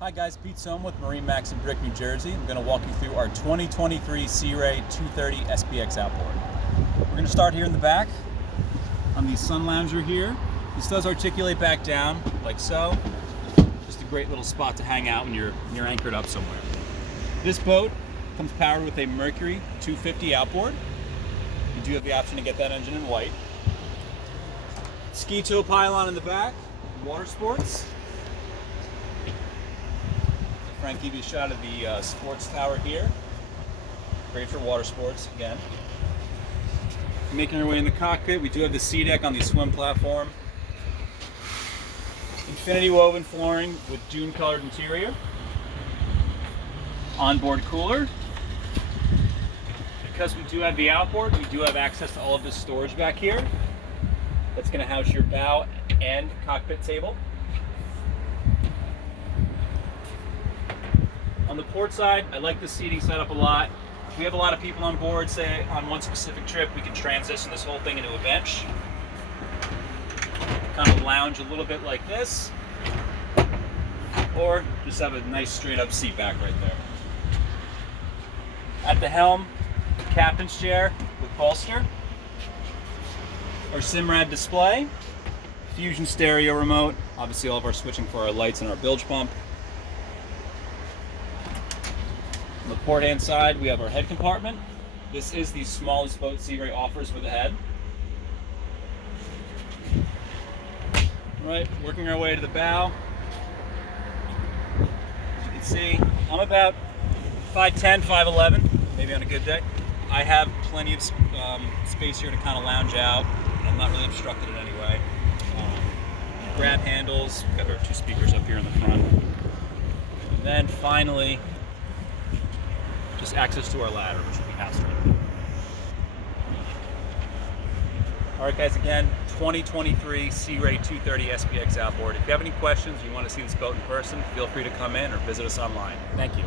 Hi guys, Pete Sohm with MarineMax Brick, New Jersey. I'm going to walk you through our 2023 Sea Ray 230 SPX Outboard. We're going to start here in the back on the sun lounger here. This does articulate back down like so. Just a great little spot to hang out when you're anchored up somewhere. This boat comes powered with a Mercury 250 outboard. You do have the option to get that engine in white. Ski tow pylon in the back, water sports. Frank, give you a shot of the sports tower here. Great for water sports, again. Making our way in the cockpit, we do have the sea deck on the swim platform. Infinity woven flooring with dune colored interior. Onboard cooler. Because we do have the outboard, we do have access to all of this storage back here. That's going to house your bow and cockpit table. On the port side, I like the seating setup a lot. If we have a lot of people on board, say on one specific trip, we can transition this whole thing into a bench. Kind of lounge a little bit like this. Or just have a nice straight up seat back right there. At the helm, captain's chair with bolster. Our Simrad display. Fusion stereo remote. Obviously all of our switching for our lights and our bilge pump. On the port hand side, we have our head compartment. This is the smallest boat Sea Ray offers with a head. All right, working our way to the bow. As you can see, I'm about 5'10", 5'11", maybe on a good day. I have plenty of space here to kind of lounge out. I'm not really obstructed in any way. Grab handles, we've got our 2 speakers up here in the front. And then finally, just access to our ladder, which will be housed right there. All right, guys, again, 2023 Sea Ray 230 SPX Outboard. If you have any questions, you want to see this boat in person, feel free to come in or visit us online. Thank you.